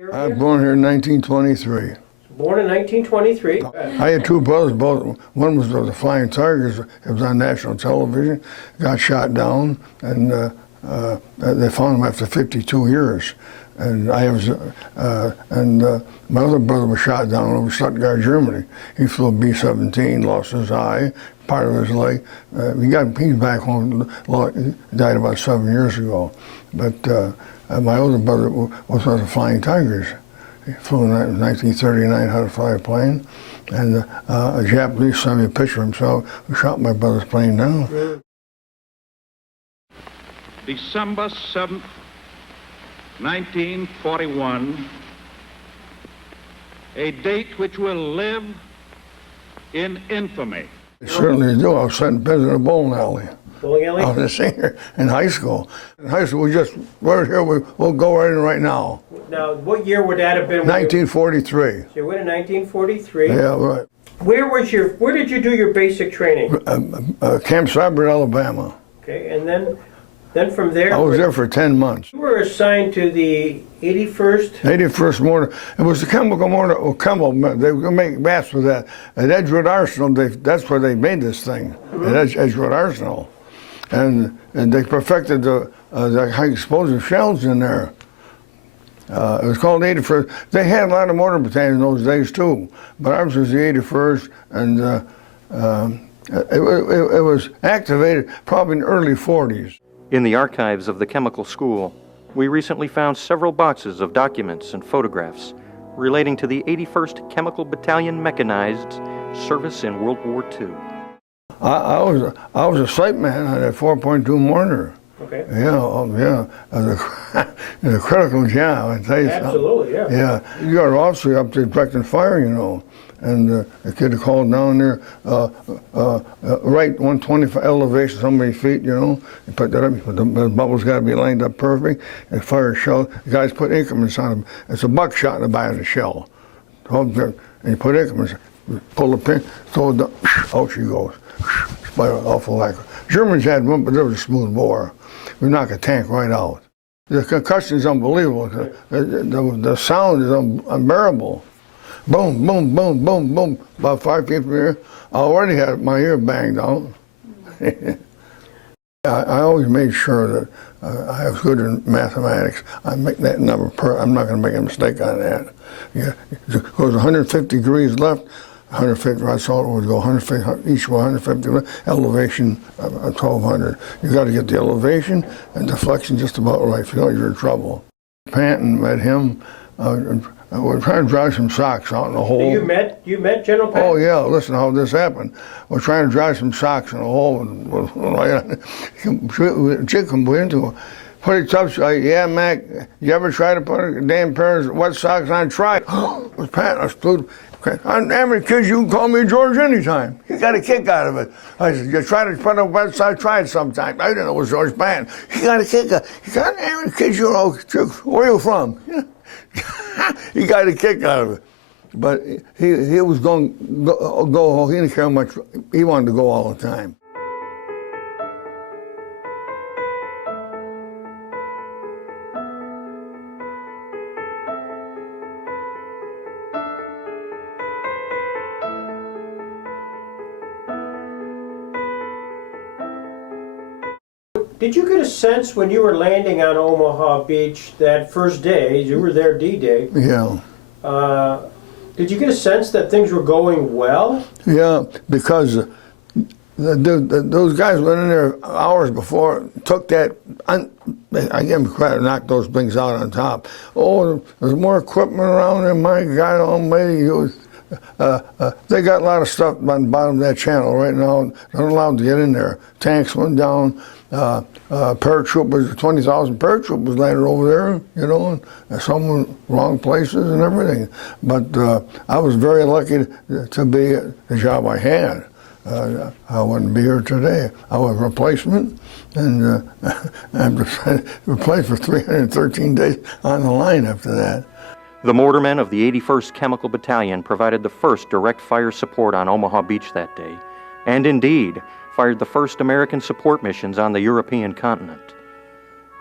I was born here in 1923. Born in 1923. I had two brothers, both. One was the Flying Tigers. It was on national television. Got shot down, and they found him after 52 years. And my other brother was shot down over Stuttgart, Germany. He flew a B-17, lost his eye, part of his leg. He's back home. He died about 7 years ago. But my older brother was one of the Flying Tigers. He flew in 1939, how to fly a plane. And a Japanese sent me a picture of himself who shot my brother's plane down. December 7th, 1941, a date which will live in infamy. They certainly do. I was setting pins in a bowling alley. Bowling alley? I was a senior in high school. In high school, we're here, we'll go right in right now. Now, what year would that have been? 1943. So you went in 1943. Yeah, right. Where did you do your basic training? Camp Cyber, Alabama. Okay, and then from there? I was there for 10 months. You were assigned to the 81st? 81st Mortar. It was the Chemical Mortar, they were going to make bats with that. At Edgewood Arsenal, that's where they made this thing, at Edgewood Arsenal. And they perfected the high explosive shells in there. It was called 81st. They had a lot of mortar battalions in those days too, but ours was the 81st, and it was activated probably in the early 40s. In the archives of the chemical school, we recently found several boxes of documents and photographs relating to the 81st Chemical Battalion Mechanized service in World War II. I was a sight man on that 4.2 mortar. Okay. Yeah, it was a critical job, I tell you something. Absolutely, yeah. Yeah, you got an officer up there directing fire, you know. And the kid called down there, right 125 elevation, so many feet, you know. You put that up, the bubbles got to be lined up perfect. And fire shell, the guys put increments on them. It's a buckshot in the back of the shell. And you put increments, pull the pin, throw it down, out she goes. Spite awful like. Germans had one, but there was a smooth bore. We knock a tank right out. The concussion is unbelievable. The sound is unbearable. Boom, boom, boom, boom, boom. About 5 feet from here, I already had my ear banged out. I always made sure that I was good in mathematics. I make that number I'm not going to make a mistake on that. Yeah, it goes 150 degrees left, 150. I saw it would go 150 each way, 150 elevation, 1200. You got to get the elevation and deflection just about right. If you don't, you're in trouble. Patton met him. We're trying to dry some socks out in the hole. You met General Patton? Oh yeah, listen how this happened. We're trying to dry some socks in the hole, and chick come into it. Pretty tough. Yeah, Mac, you ever try to put a damn pair of wet socks on? Try it. It was Patton. I stood. I'm damn kids, you can call me George anytime. You got a kick out of it. I said, you try to put a wet sock, try it sometime. I didn't know it was George Patton. He got a kick out. He got damn kids, you know, where are you from? He got a kick out of it. But he was going to go, he didn't care how much, he wanted to go all the time. Did you get a sense when you were landing on Omaha Beach that first day, you were there D-Day? Yeah. Did you get a sense that things were going well? Yeah, because those guys went in there hours before, took that, I gave them credit to knock those things out on top. Oh, there's more equipment around there, my God almighty. They got a lot of stuff on the bottom of that channel right now. They're not allowed to get in there. Tanks went down. Paratroopers, 20,000 paratroopers landed over there, you know, and some were wrong places and everything. But I was very lucky to be the job I had. I wouldn't be here today. I was a replacement, and I'm replaced for 313 days on the line after that. The mortarmen of the 81st Chemical Battalion provided the first direct fire support on Omaha Beach that day, and indeed fired the first American support missions on the European continent.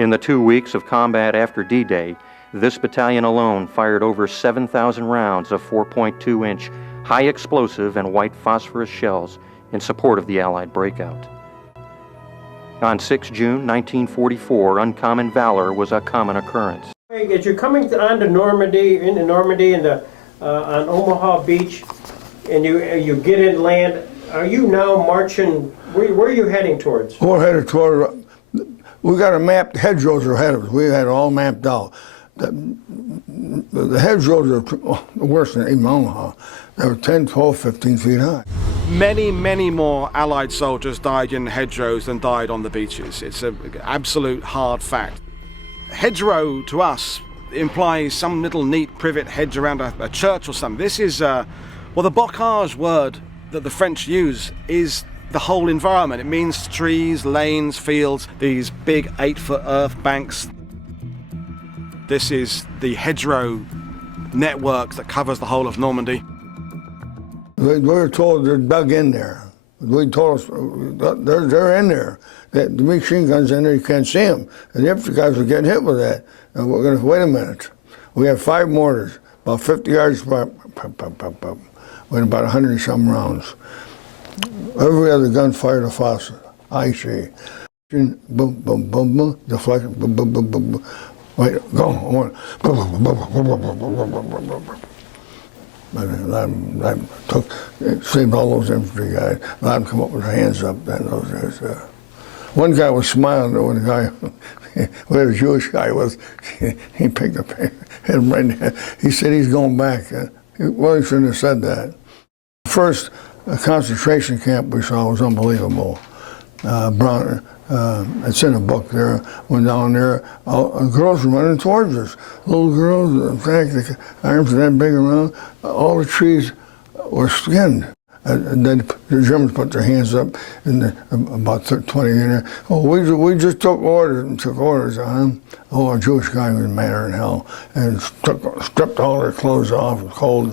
In the 2 weeks of combat after D-Day, This battalion alone fired over 7,000 rounds of 4.2-inch high explosive and white phosphorus shells in support of the Allied breakout. On 6 June 1944, uncommon valor was a common occurrence. As you're coming onto Normandy, into Normandy, and on Omaha Beach, and you get in land, are you now marching? Where are you heading towards? We're headed toward. We got a map. The hedgerows are ahead of us. We had it all mapped out. The hedgerows are worse than even Omaha. They were 10, 12, 15 feet high. Many, many more Allied soldiers died in hedgerows than died on the beaches. It's an absolute hard fact. Hedgerow, to us, implies some little neat privet hedge around a church or something. This is, well, the bocage word that the French use is the whole environment. It means trees, lanes, fields, these big 8-foot earth banks. This is the hedgerow network that covers the whole of Normandy. We were told they're dug in there. They told us they're in there. The machine guns in there, you can't see them. And the infantry guys were getting hit with that. And we're going to wait a minute. We had 5 mortars, about 50 yards apart, with about 100-some rounds. Every other gun fired a phosphor. I see. Boom, boom, boom, boom, deflection, boom, boom, boom, boom, boom. Wait, go. I saved all those infantry guys. Let them come up with their hands up. One guy was smiling when the guy, where the Jewish guy was, he picked up, hit him right in the head. He said he's going back. Well, he shouldn't have said that. The first concentration camp we saw was unbelievable. It's in a book there. Went down there, girls were running towards us. Little girls, in fact, the arms were that big around. All the trees were skinned. And then the Germans put their hands up, and about 20 in there. Oh, we just took orders on them. Oh, a Jewish guy was madder than hell, and stripped all their clothes off, it was cold.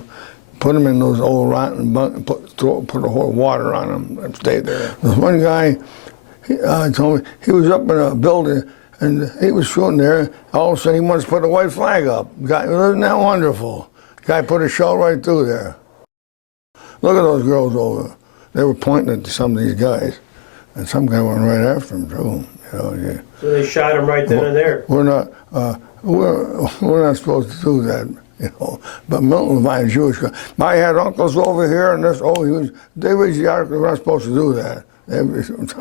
Put them in those old rotten bunks, and put a whole water on them, and stayed there. There's one guy. He told me he was up in a building and he was shooting there. All of a sudden, he wanted to put a white flag up. Guy, isn't that wonderful? Guy put a shell right through there. Look at those girls over. They were pointing at some of these guys, and some guy went right after them too. You know, yeah. So they shot him right then and there. We're not supposed to do that. You know, but Milton Levine, Jewish guy. I had uncles over here, and this. Oh, they was the article. We're not supposed to do that. You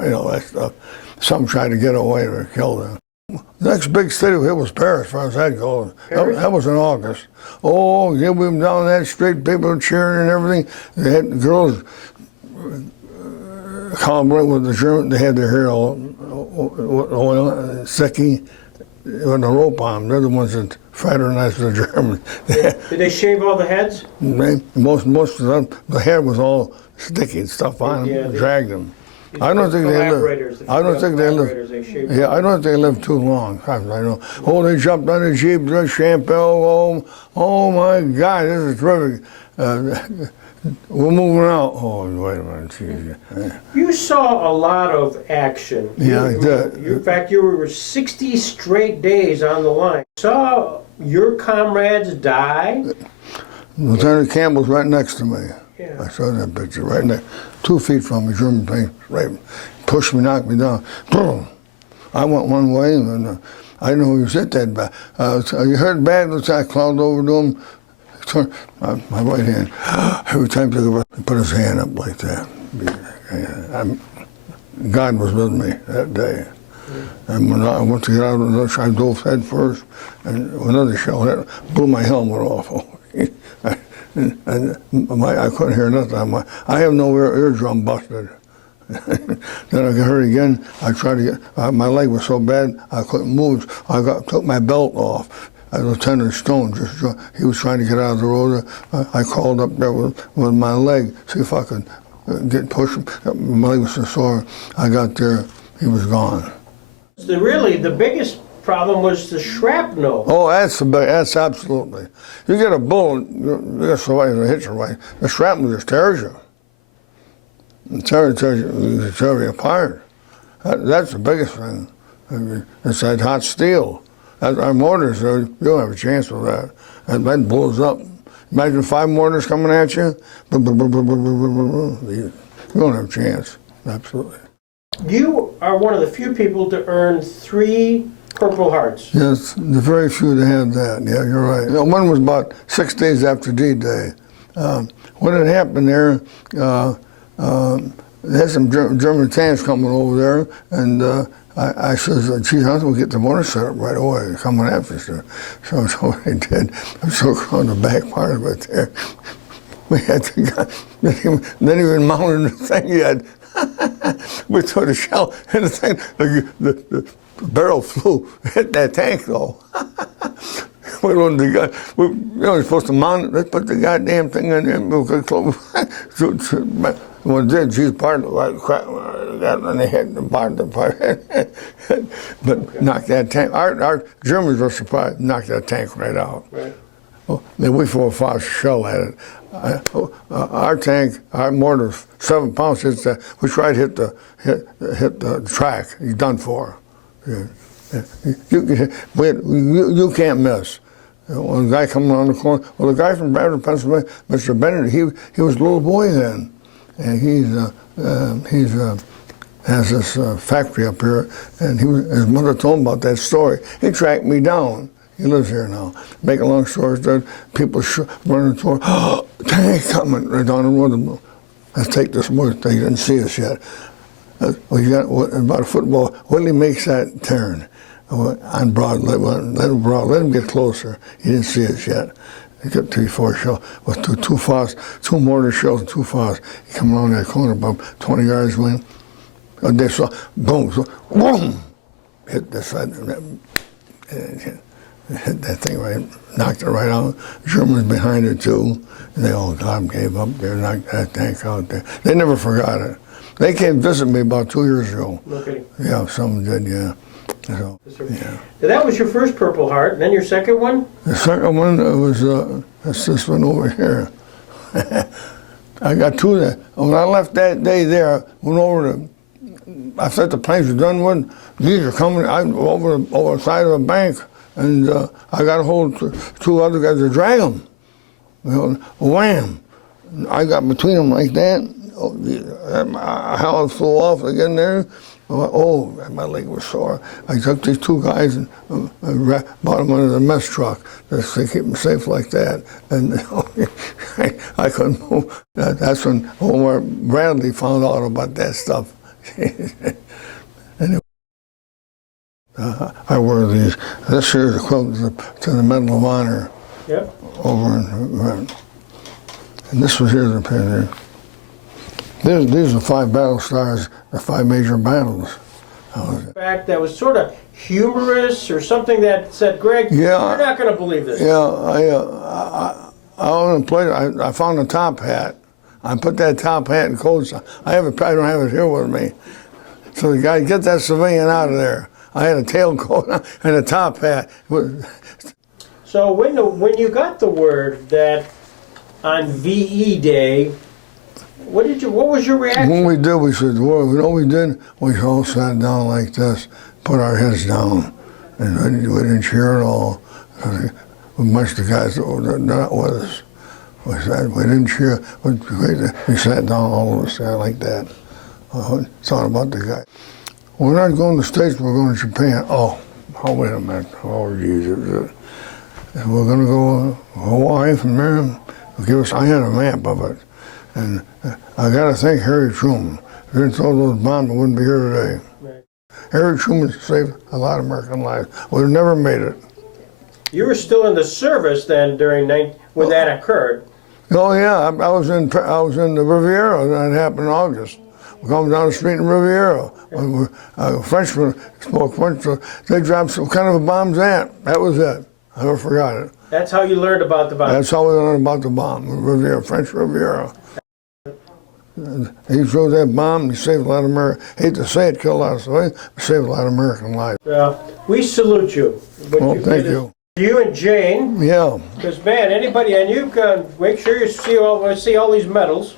know, that stuff. Some tried to get away or kill them. The next big city we hit was Paris, as far as that goes. That was in August. Oh, yeah, we were down that street, people were cheering and everything. They had the girls collaborating with the Germans. They had their hair all sticky with a rope on them. They're the ones that fraternized with the Germans. Did they shave all the heads? Most of them, the hair was all sticky and stuff on them, dragged them. I don't think they lived. I don't think they lived. Yeah, I don't think they lived too long. I know. Oh, they jumped on the Jeep, the Champel. Oh my God, this is terrific. We're moving out. Oh, wait a minute. Geez. You saw a lot of action. Yeah, I did. In fact, you were 60 straight days on the line. Saw your comrades die. Lieutenant Campbell's right next to me. Yeah. I saw that picture right there, 2 feet from me, German plane, right, pushed me, knocked me down. Boom. I went one way, and I didn't know he was hit that bad. You heard bad? I crawled over to him, turned my right hand. Every time he put his hand up like that. God was with me that day. And when I went to get out of the rush, I dove head first, and another shell hit, blew my helmet off. And I couldn't hear nothing. I have no eardrum busted. Then I got hurt again. I tried to get, my leg was so bad I couldn't move. Took my belt off. Lieutenant Stone, he was trying to get out of the road. I crawled up there with my leg, see if I could get pushed. My leg was so sore. I got there, he was gone. Really, the biggest problem was the shrapnel. Oh, that's absolutely. You get a bullet, you get somebody that hits you right. The shrapnel just tears you. It tears you apart. That's the biggest thing. It's that hot steel. our mortars, you don't have a chance with that. That blows up. Imagine 5 mortars coming at you. You don't have a chance. Absolutely. You are one of the few people to earn 3 Purple Hearts. Yes, the very few that had that. Yeah, you're right. One was about 6 days after D-Day. What had happened there, they had some German tanks coming over there, and I says, geez, I will get the mortar set up right away. They're coming after us. So what I did, I took on the back part of it there. We had the guy, then he was mounting the thing yet. We took the shell, and the thing, the barrel flew, hit that tank though. We were the guy, you're supposed to mount it. Let's put the goddamn thing in there. Well, did she's part of it, crap, and they hit the part, but knocked that tank. Our Germans were surprised, knocked that tank right out. Right. Well, they wait for a fast shell at it. Our tank, our mortar, 7 pounds hits that. We tried to hit the track. He's done for. Yeah. You can't miss. When a guy coming around the corner, well, the guy from Bradford, Pennsylvania, Mr. Bennett, he was a little boy then, and he's has this factory up here, and his mother told him about that story. He tracked me down. He lives here now. Make a long story short, people running toward, oh, tank coming right down the road. Let's take this mortar. They didn't see us yet. We got about a football. Whitley makes that turn on Broad. Let him get closer. He didn't see us yet. He got 3-4 shells with two mortar shells and 2 FOS. He come around that corner about 20 yards away. And they saw, boom, so, boom, hit the side. Hit that thing right, knocked it right out. Germans behind it too. And they all gave up there, knocked that tank out there. They never forgot it. They came visit me about 2 years ago. Okay. Yeah, some did, yeah. So, yeah. Now, that was your first Purple Heart, and then your second one? The second one was that's this one over here. I got 2 there. When I left that day there, went over to, I thought the planes were done with. These are coming over the side of a bank, and I got a hold of 2 other guys to drag them. You know, wham! I got between them like that. How it flew off again there. Oh, my leg was sore. I took these 2 guys and brought them under the mess truck just to keep them safe like that. And I couldn't move. That's when Omar Bradley found out about that stuff. Anyway, I wear these. This here is equivalent to the Medal of Honor. Yep. Over in, and this was here the picture. These are 5 battle stars, the 5 major battles. In fact, that was sort of humorous or something that said, Greg, Yeah, you're not going to believe this. Yeah, I found a top hat. I put that top hat in coats. I don't have it here with me. So the guy, get that civilian out of there. I had a tailcoat and a top hat. So when you got the word that on VE Day, what was your reaction? When we did, we said, well, you know what we did? We all sat down like this, put our heads down, and we didn't cheer at all. Much of the guys that were not with us. We didn't cheer. We sat down, all of us sat like that. Thought about the guy. We're not going to the States, we're going to Japan. Oh, wait a minute. Oh, Jesus. We're going to go to Hawaii from there. I had a map of it. And I got to thank Harry Truman. If he didn't throw those bombs, I wouldn't be here today. Right. Harry Truman saved a lot of American lives. We'd have never made it. You were still in the service then when that occurred. Oh yeah, I was in the Riviera. That happened in August. We come down the street in Riviera. Frenchmen spoke French. So they dropped some kind of a bombs at. That was it. I never forgot it. That's how you learned about the bomb. That's how we learned about the bomb. Riviera, French Riviera. He threw that bomb. He saved a lot of American. Hate to say it, killed a lot of civilians, but saved a lot of American lives. Well, we salute you. Well, thank you. You and Jane. Yeah. Because man, anybody, and you can make sure you see all these medals.